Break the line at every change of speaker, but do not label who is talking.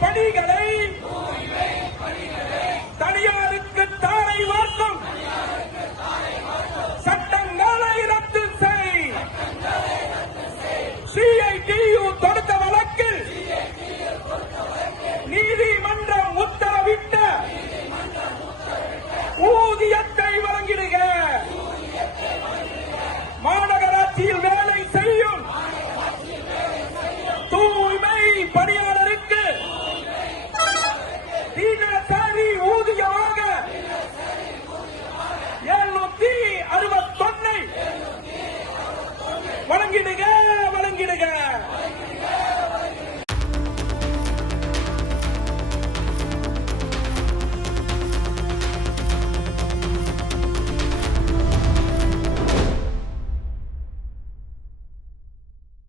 பணிகளை. தனியாருக்கு தாரை வார்க்கும். சட்டங்களை ரத்து செய். சிஐடியு தொடுத்த வழக்கில் நீதிமன்றம் உத்தரவிட்ட ஊதியத்தை வழங்கிடுக. மாநகராட்சியில் வேலை செய்யும். தூ வணங்கிடுங்க